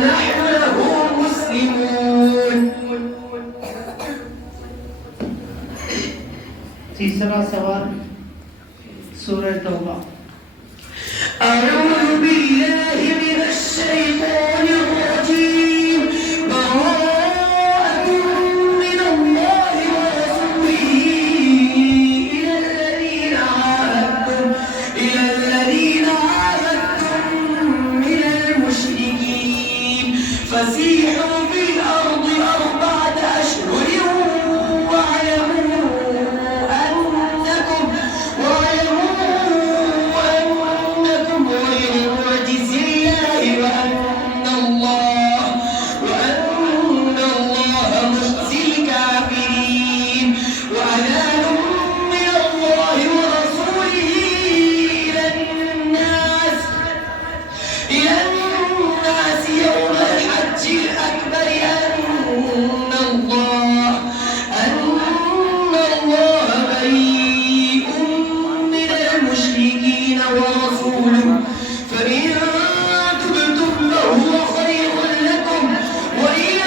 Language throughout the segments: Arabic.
ونحن له مسلمون. तीसरा सवाल सूरह तौबा। أعوذ بالله من الشيطان الرجيم. براءة من الله ورسوله إلى الذين عاهدتم من المشركين فسيحوا في الأرض 4 أشهر واعلموا أنكم غير معجز الله وأن الله مخزي الكافرين. وأذان من الله ورسوله إلى الناس يوم الحج الأكبر أن الله بريء من المشركين ورسوله فإن تبتم فهو خير لكم وإن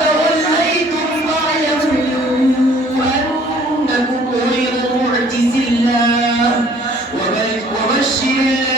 توليتم فاعلموا أنكم غير معجز الله وبشر